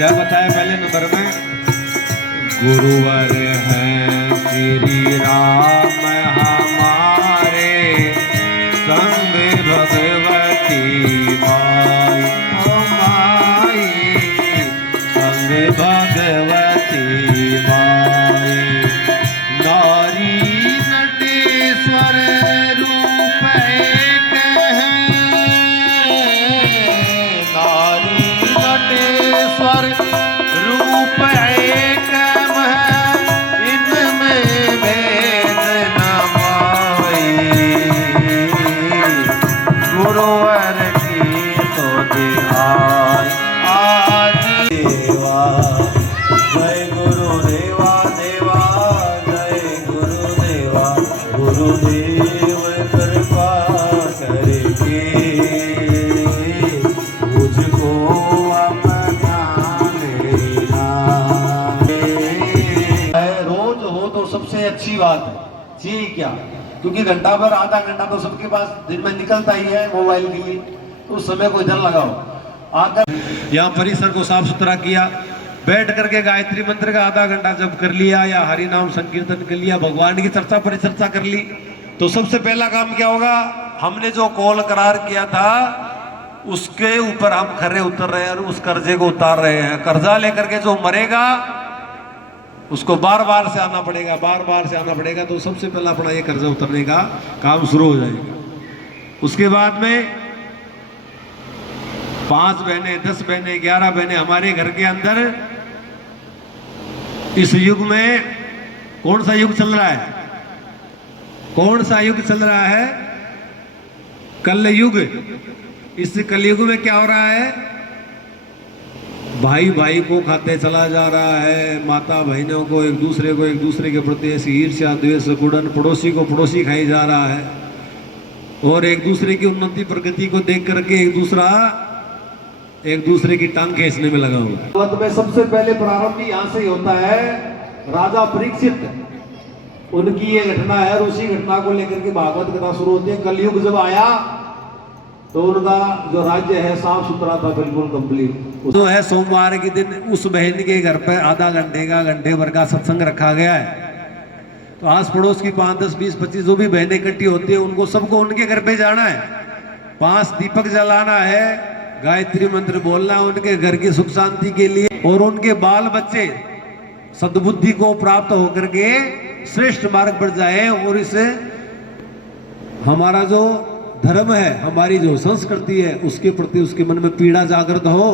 क्या बताया पहले नंबर में? गुरुवर हैं श्री राम हमारे, संग भगवती माई माई, संग भगवती माई। नारी नटेश्वर रूप एक है, नारी नटेश्वर रूप एक है, इनमें भेद न पाई। गुरुवर की तो दिहाई आज देवा, जय गुरुदेवा देवा, जय गुरुदेवा। गुरुदेव कृपा करके मुझको सबसे अच्छी बात है जी। क्या? क्योंकि घंटा भर आधा घंटा तो सबके पास दिन में निकलता ही है मोबाइल के लिए, तो उस समय को इधर लगाओ। आकर यहाँ परिसर को साफ सुथरा किया, बैठ करके गायत्री मंत्र का आधा घंटा जब कर लिया या हरि नाम संकीर्तन कर लिया, भगवान की चर्चा परिचर्चा कर ली, तो सबसे पहला काम क्या होगा? हमने जो कॉल करार किया था उसके ऊपर हम खरे उतर रहे हैं और उस कर्जे को उतार रहे हैं। कर्जा लेकर के जो मरेगा उसको बार बार से आना पड़ेगा, बार बार से आना पड़ेगा। तो सबसे पहला अपना ये कर्जा उतरने का काम शुरू हो जाएगा। उसके बाद में 5 बहनें, 10 बहनें, 11 बहनें हमारे घर के अंदर इस युग में कौन सा युग चल रहा है? कौन सा युग चल रहा है? कलयुग। इस कलयुग में क्या हो रहा है? भाई भाई को खाते चला जा रहा है, माता बहनों को एक दूसरे के प्रति ऐसी ईर्ष्या द्वेष गुणन, पड़ोसी को पड़ोसी खाई जा रहा है, और एक दूसरे की उन्नति प्रगति को देख करके एक दूसरे की टांग खींचने में लगा हुआ। भागवत में सबसे पहले प्रारंभ यहाँ से ही होता है। राजा परीक्षित, उनकी ये घटना है और उसी घटना को लेकर के भागवत कथा शुरू होती है। कलयुग जब आया तो उनका जो राज्य है साफ सुथरा था, बिल्कुल कंप्लीट। जो है सोमवार के दिन उस बहन के घर पर आधा घंटे भर का सत्संग रखा गया है। तो आस पड़ोस की 5, 10, 20, 25 जो भी बहनें इकट्ठी होती है, उनको सबको उनके घर पे जाना है, 5 दीपक जलाना है, गायत्री मंत्र बोलना है उनके घर की सुख शांति के लिए, और उनके बाल बच्चे सद्बुद्धि को प्राप्त होकर के श्रेष्ठ मार्ग पर जाए, और इससे हमारा जो धर्म है, हमारी जो संस्कृति है, उसके प्रति उसके मन में पीड़ा जागृत हो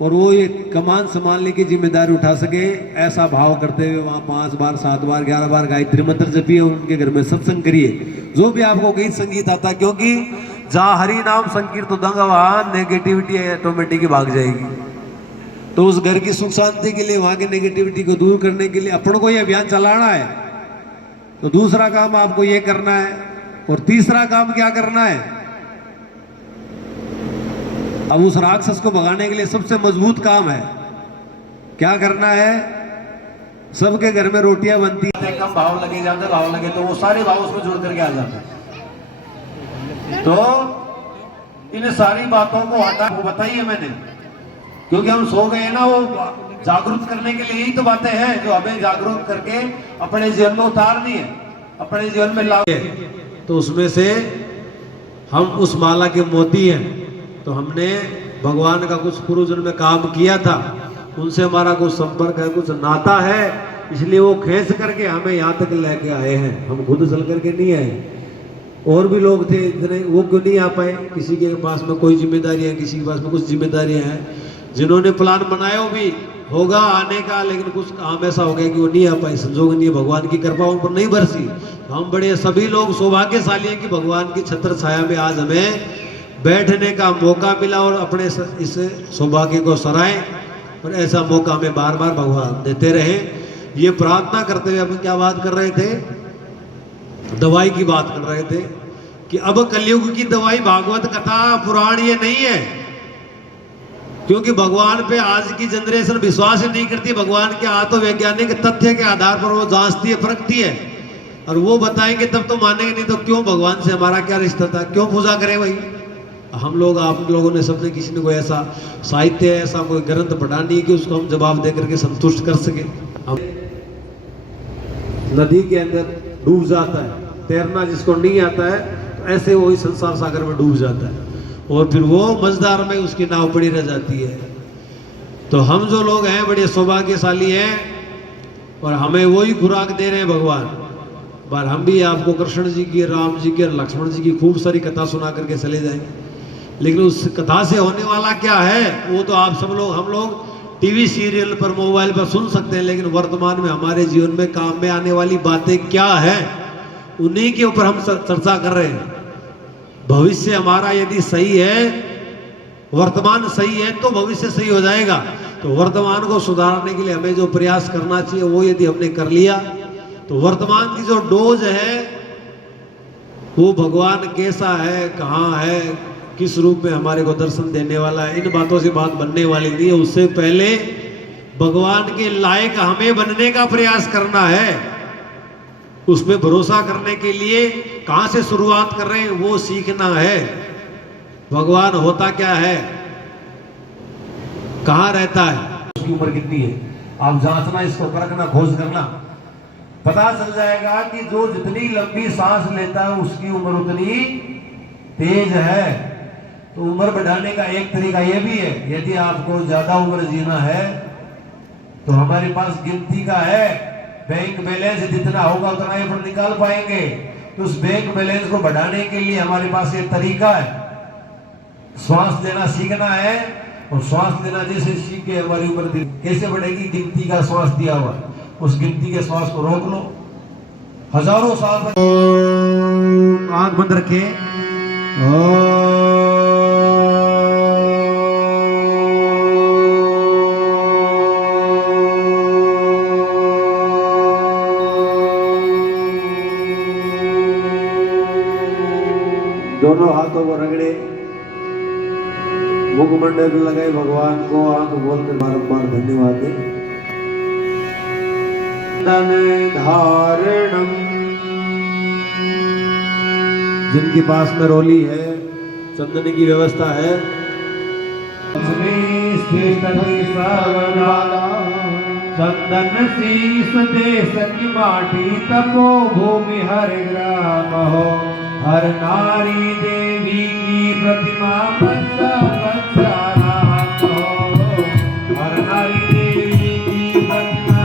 और वो ये कमान संभालने की जिम्मेदारी उठा सके। ऐसा भाव करते हुए वहाँ 5 बार, 7 बार, 11 बार गायत्री मंत्र जपिए, उनके घर में सत्संग करिए। जो भी आपको गीत संगीत आता, क्योंकि जहाँ हरि नाम संकीर्तन होगा वहाँ नेगेटिविटी ऑटोमेटिक भाग जाएगी। तो उस घर की सुख शांति के लिए, वहाँ की नेगेटिविटी को दूर करने के लिए अपन को ये अभियान चलाना है। तो दूसरा काम आपको ये करना है। और तीसरा काम क्या करना है? अब उस राक्षस को भगाने के लिए सबसे मजबूत काम है, क्या करना है? सबके घर में रोटियां बनती है, कम भाव लगे, ज्यादा भाव लगे, तो वो सारे भाव उसमें जुड़ करके आ जाते हैं। तो इन सारी बातों को हटा को बताई है मैंने, क्योंकि हम सो गए ना, वो जागरूक करने के लिए यही तो बातें हैं जो हमें जागरूक करके अपने जीवन में उतारनी है, अपने जीवन में लाभ है। तो उसमें से हम उस माला के मोती हैं। तो हमने भगवान का कुछ पूर्वजन्म में काम किया था, उनसे हमारा कुछ संपर्क है, कुछ नाता है, इसलिए वो खींच करके हमें यहाँ तक लेके आए हैं। हम खुद चल करके नहीं आए। और भी लोग थे इतने, वो क्यों नहीं आ पाए? किसी के पास में कोई जिम्मेदारियां, किसी के पास में कुछ जिम्मेदारियां हैं, जिन्होंने प्लान बनाया वो भी होगा आने का, लेकिन कुछ काम ऐसा हो गया कि वो नहीं आ पाए, संजोग नहीं, भगवान की कृपा उन पर नहीं बरसी। हम बड़े सभी लोग सौभाग्यशाली हैं कि भगवान की छत्र छाया में आज हमें बैठने का मौका मिला और अपने इस सौभाग्य को सराएं और ऐसा मौका हमें बार बार भगवान देते रहे। ये प्रार्थना करते हुए हम क्या बात कर रहे थे? दवाई की बात कर रहे थे कि अब कलयुग की दवाई भागवत कथा पुराण ये नहीं है, क्योंकि भगवान पे आज की जनरेशन विश्वास ही नहीं करती। भगवान के आत्मवैज्ञानिक तथ्य के आधार पर वो जांचती है, परखती है, और वो बताएंगे तब तो मानेंगे, नहीं तो क्यों? भगवान से हमारा क्या रिश्ता था? क्यों पूजा करें भाई? हम लोग, आप लोगों ने, सबने, किसी ने कोई ऐसा साहित्य, ऐसा कोई ग्रंथ पढ़ा नहीं कि उसको हम जवाब दे करके संतुष्ट कर सके। हम नदी के अंदर डूब जाता है, तैरना जिसको नहीं आता है, तो ऐसे वही संसार सागर में डूब जाता है और फिर वो मझधार में उसकी नाव पड़ी रह जाती है। तो हम जो लोग हैं बड़े सौभाग्यशाली हैं और हमें वही खुराक दे रहे हैं भगवान। बार हम भी आपको कृष्ण जी की, राम जी की और लक्ष्मण जी की खूब सारी कथा सुना करके चले जाएंगे, लेकिन उस कथा से होने वाला क्या है वो तो आप सब लोग, हम लोग टीवी सीरियल पर, मोबाइल पर सुन सकते हैं, लेकिन वर्तमान में हमारे जीवन में काम में आने वाली बातें क्या है, उन्हीं के ऊपर हम चर्चा कर रहे हैं। भविष्य हमारा यदि सही है, वर्तमान सही है, तो भविष्य सही हो जाएगा। तो वर्तमान को सुधारने के लिए हमें जो प्रयास करना चाहिए वो यदि हमने कर लिया, तो वर्तमान की जो डोज है वो भगवान कैसा है, कहाँ है, किस रूप में हमारे को दर्शन देने वाला है, इन बातों से बात बनने वाली नहीं है। उससे पहले भगवान के लायक हमें बनने का प्रयास करना है। उसमें भरोसा करने के लिए कहां से शुरुआत कर रहे हैं वो सीखना है। भगवान होता क्या है, कहां रहता है, उसकी उम्र कितनी है, आप जांचना, इसको परखना, खोज करना, पता चल जाएगा कि जो जितनी लंबी सांस लेता है उसकी उम्र उतनी तेज है। तो उम्र बढ़ाने का एक तरीका यह भी है, यदि आपको ज्यादा उम्र जीना है तो हमारे पास गिनती का है, बैंक बैलेंस जितना होगा उतना ही अपन निकाल पाएंगे। तो उस बैंक बैलेंस को बढ़ाने के लिए हमारे पास ये तरीका है, श्वास लेना सीखना है। और श्वास लेना जैसे सीख के हमारी उम्र कैसे बढ़ेगी? गिनती का श्वास दिया हुआ, उस गिनती के श्वास को रोक लो, हजारों साल तक आंख बंद रखे। दोनों हाथों को रगड़े, मुखमंडल लगाए, भगवान को आंख बोलकर बारंबार धन्यवाद दें। धन धारणम, जिनके पास में रोली है, चंदन की व्यवस्था है, चंदन शीस देश की माटी, तपो भूमि हर ग्राम हो, हर नारी देवी की प्रतिमा बच्चा बच्चा राम हो, हर नारी देवी की प्रतिमा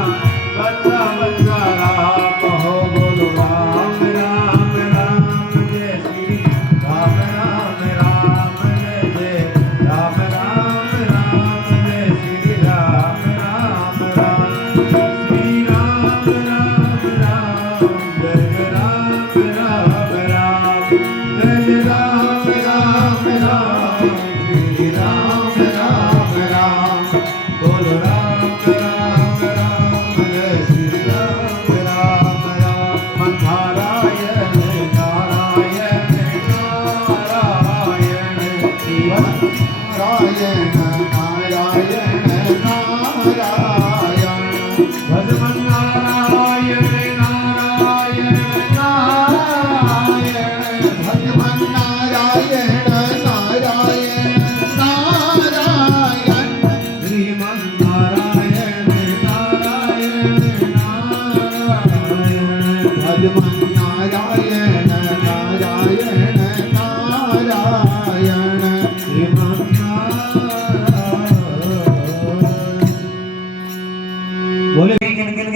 बच्चा बच्चा राम हो। बोलो राम राम राम जय श्री राम, राम राम जय जय राम, राम राम जय श्री राम, राम राम श्री राम, राम राम जय राम, राम राम जय राम, राम राम श्री राम, राम राम। बोलो राम राम राम जय श्री राम, राम राम। नारायण नारायण नारायण शिव, नारायण नारायण नारायण, भजमन नारायण नारायण नारायण, भजमन नारायण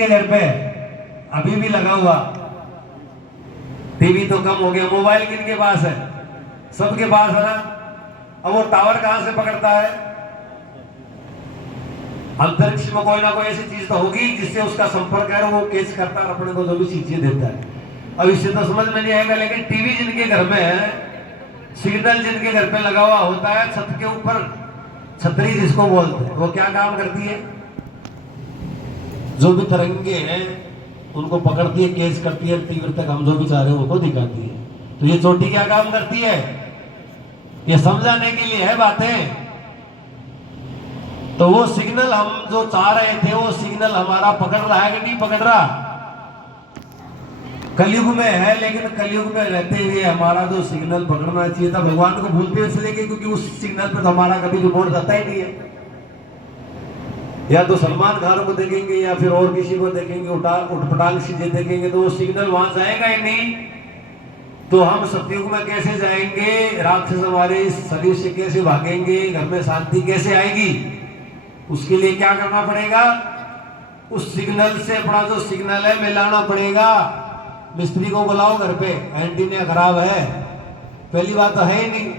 जिनके घर पे अभी भी लगा हुआ, टीवी तो कम हो गया, मोबाइल किनके पास है? सबके पास है ना। अब वो टावर कहां से पकड़ता है? अंतरिक्ष में कोई ना कोई ऐसी चीज तो होगी जिससे उसका संपर्क है, वो कैच करता है अपने को जो भी चीजें देता है। अब इससे तो समझ में नहीं आएगा, लेकिन टीवी जिनके घर में है, सिग्नल जिनके घर पे लगा हुआ होता है, छत के ऊपर छतरी जिसको बोलते हैं, वो क्या काम करती है? जो भी तरंगे हैं उनको पकड़ती है, कैच करती है, तीव्र तक हम जो भी चाह रहे हैं उनको दिखाती है। तो ये चोटी क्या काम करती है? ये समझाने के लिए है बातें। तो वो सिग्नल हम जो चाह रहे थे, वो सिग्नल हमारा पकड़ रहा है कि नहीं पकड़ रहा? कलयुग में है, लेकिन कलयुग में रहते हुए हमारा जो सिग्नल पकड़ना चाहिए था, भगवान को भूलते हुए चले गए, क्योंकि उस सिग्नल पर तो हमारा कभी रिपोर्ट जाता ही नहीं है। या तो सलमान खान को देखेंगे या फिर और किसी को देखेंगे, उठपटांग चीजें देखेंगे, तो वो सिग्नल वहां जाएगा ही नहीं। तो हम सतयुग में कैसे जाएंगे? राक्षस हमारे शरीर से कैसे भागेंगे? घर में शांति कैसे आएगी? उसके लिए क्या करना पड़ेगा? उस सिग्नल से अपना जो सिग्नल है मिलाना पड़ेगा। मिस्त्री को बुलाओ घर पे, एंटीना खराब है। पहली बात तो है ही नहीं,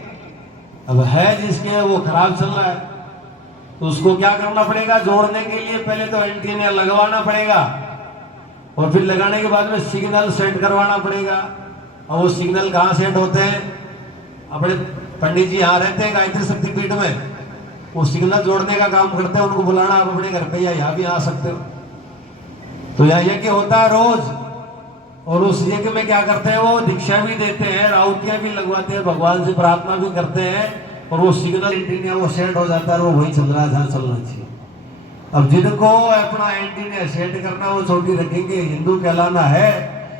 अब है जिसके वो खराब चल रहा है, तो उसको क्या करना पड़ेगा? जोड़ने के लिए पहले तो एंटीना लगवाना पड़ेगा, और फिर लगाने के बाद में सिग्नल सेट करवाना पड़ेगा। और वो सिग्नल कहाँ सेट होते हैं? अपने पंडित जी यहाँ रहते हैं गायत्री शक्तिपीठ में, वो सिग्नल जोड़ने का काम करते हैं। उनको बुलाना आप अपने घर पे या यहाँ भी आ सकते हो। तो यहाँ यज्ञ होता है रोज, और उस यज्ञ में क्या करते हैं? वो दीक्षा भी देते हैं, राउतियां भी लगवाते हैं, भगवान से प्रार्थना भी करते हैं, और वो सिग्नल एंटीना वो सेट हो जाता है, वो वही चल रहा है जहाँ चलना चाहिए। अब जिनको अपना एंटीना सेट करना, वो चोटी रखेंगे। हिंदू कहलाना है,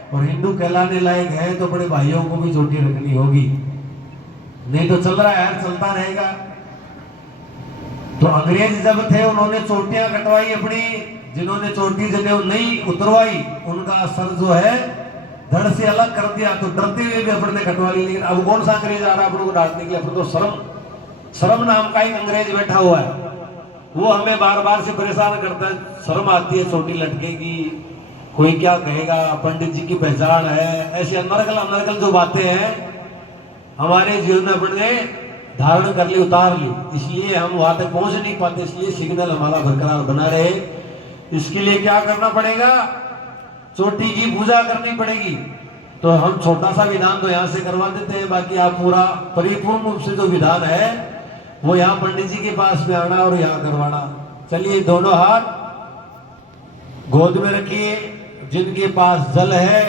और हिंदू कहलाने लायक है तो बड़े भाइयों को भी चोटी रखनी होगी, नहीं तो चल रहा है, चलता रहेगा। तो अंग्रेज जब थे, उन्होंने चोटियां कटवाई अपनी। जिन्होंने चोटी जनेऊ नहीं उतरवाई, उनका सर जो है धड़ से अलग कर दिया, तो डरते हुए भी अपने कटवा ली। लेकिन अब कौन सा अंग्रेज आ रहा है अपने को डांटने के लिए? अपने तो शर्म नाम का एक अंग्रेज बैठा हुआ है, वो हमें बार बार से परेशान करता है। शर्म आती है चोटी लटकेगी, कोई क्या कहेगा, पंडित जी की पहचान है, ऐसी अनर्गल जो बातें हैं हमारे जीवन में अपने धारण कर ली, उतार ली। इसलिए हम वहां तक पहुंच नहीं पाते। इसलिए सिग्नल हमारा बरकरार बना रहे, इसके लिए क्या करना पड़ेगा? चोटी की पूजा करनी पड़ेगी। तो हम छोटा सा विधान तो यहाँ से करवा देते हैं, बाकी आप पूरा परिपूर्ण रूप से जो विधान है वो यहाँ पंडित जी के पास में आना और यहाँ करवाना। चलिए, दोनों हाथ गोद में रखिए। जिनके पास जल है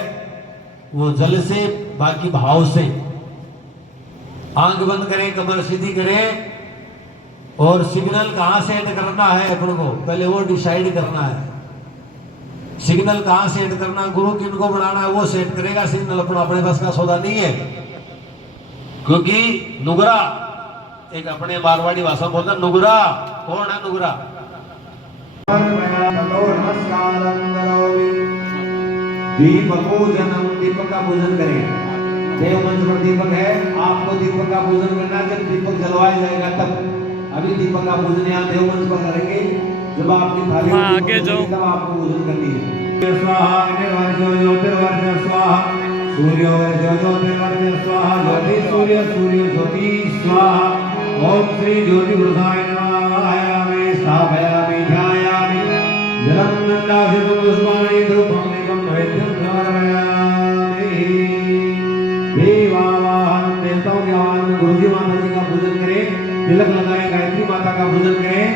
वो जल से, बाकी भाव से। आंख बंद करें, कमर सीधी करें, और सिग्नल कहां सेट करना है अपन को, पहले वो डिसाइड करना है। सिग्नल कहां सेट करना, गुरु किनको बनाना है वो सेट करेगा सिग्नल। अपने बस का सौदा नहीं है, क्योंकि नुगरा, एक अपने मारवाड़ी भाषा में बोलता नुगरा। कौन है नुगरा? दीपक पूजन, दीपक का पूजन करें। देव मंच पर दीपक है, आपको दीपक का पूजन करना है। जब दीपक जलवाया जाएगा तब, अभी दीपक का पूजन यहाँ देव मंच पर करेंगे। जब आपकी थाली आगे जाओ तब आपको पूजन करनी है। स्वाहा ज्योतिर्वर्ज स्वाहा, सूर्यो ज्योतिर्वर्ज स्वाहा, ज्योति सूर्य सूर्य ज्योति स्वाहा। ओम श्री ज्योति गुरुसाय नमः। आयामि स्थापयामि ध्यायामि जलं नंदासितुं पुष्पाणि धूपं दीपं नैवेद्यं समर्पयामि। देवावाहन देवताओं के आवाहन में गुरुजी माता जी का पूजन करें, तिलक लगाएं, गायत्री माता का पूजन करें।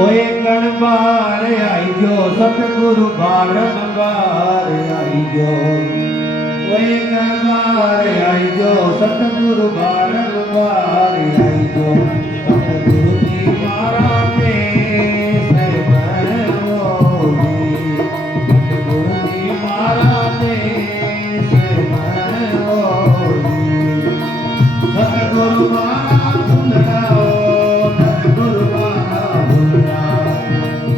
ओए गणबार आई जो सतगुरु बारंबार आई जो, ओए गणबार आई जो सतगुरु बारंबार आई जो। सतगुरु जी मारा में से बनोगी, सतगुरु जी मारा में से बनोगी। सतगुरु मारा भुलाओ, सतगुरु मारा भुलाओ,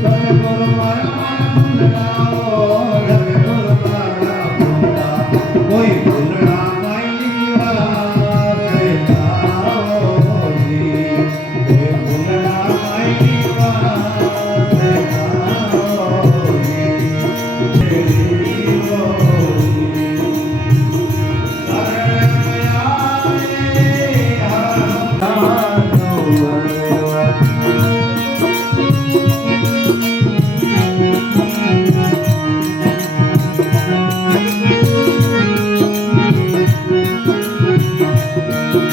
सतगुरु मारा भुलाओ, सतगुरु मारा भुलाओ। कोई भूलना नहीं वासे जाओगी, कोई भूलना नहीं वासे जाओगी।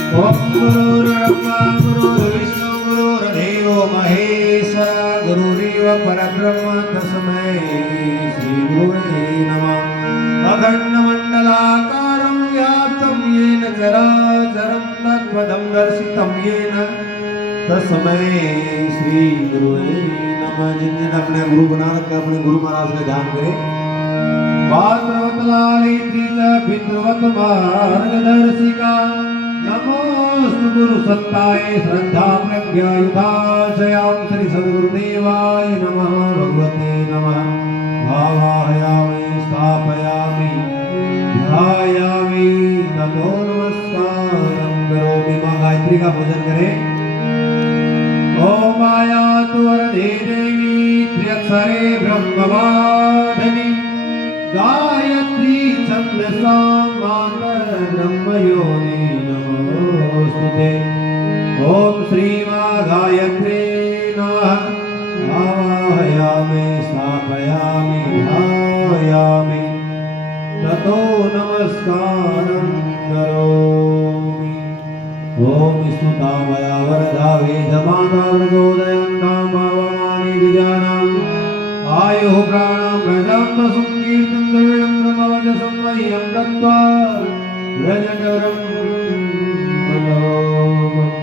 ओम गुरुर्ब्रह्मा गुरुर्विष्णु गुरुर्देवो महेश्वर गुरुरेव परब्रह्म तस्मै श्री गुरुवे नमः। अखण्डमण्डलाकारं व्याप्तं येन चराचरं तत्पदं दर्शितं येन तस्मै श्री गुरुवे नमः। जिन अपने गुरु बना रखा अपने गुरु महाराज का ध्यान करें। पात्रवतलाली पितृवत मार्गदर्शिका नमोस्तु गुरु सत्ताय श्रद्धा प्रज्ञायुधाशयां श्री सद्गुरुदेवाय नमः। भगवते नमः। भावाहयामि स्थापयामि ध्यायामि नमो नमस्कारं करोमि। मां गायत्री का भोजन करें। ओम आयातु वरदे देवी त्र्यक्षरे ब्रह्मवादिनी गायत्री छंदसा मातर ब्रह्मयोनि नमोस्तुते। ओम श्री मां गायत्री नमः। आवाहयामि स्थापयामि ध्यायामि ततो नमस्कारं करोमि। ओम स्तुता मया वरदा वेदमाता प्रचोदयन्तां भावमानि द्विजानाम् आयुः प्राणं प्रजं सुकीर्तं द्रविणं ब्रह्मवचसं मह्यं दत्त्वा व्रजगौरं मनोमम्।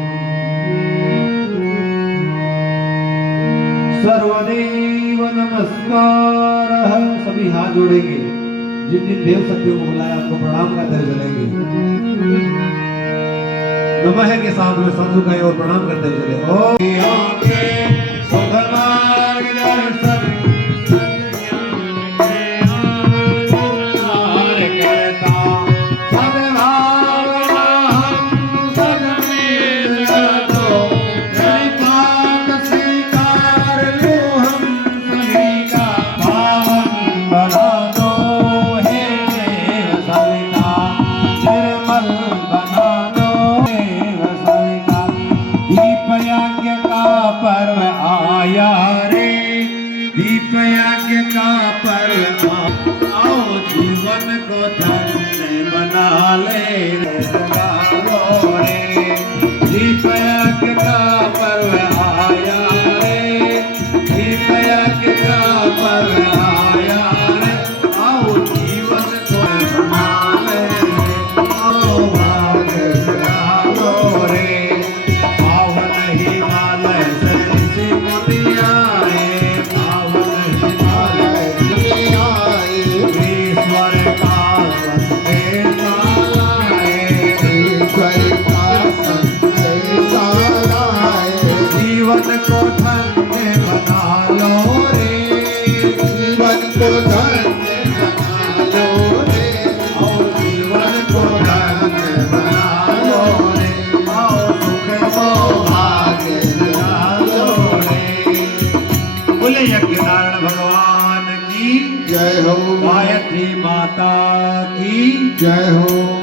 सर्वदेव नमस्कारः। सभी हाथ जोड़ेंगे। जिन जिन देव शक्तियों को बुलाया उनको प्रणाम करते हुए चलेंगे। नमः के साथ में सर झुकाए और प्रणाम करते हुए चले। ओम जय हो। गायत्री माता की जय हो।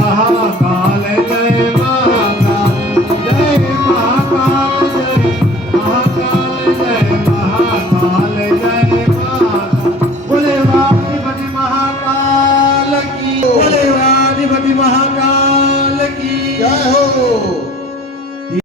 कहा था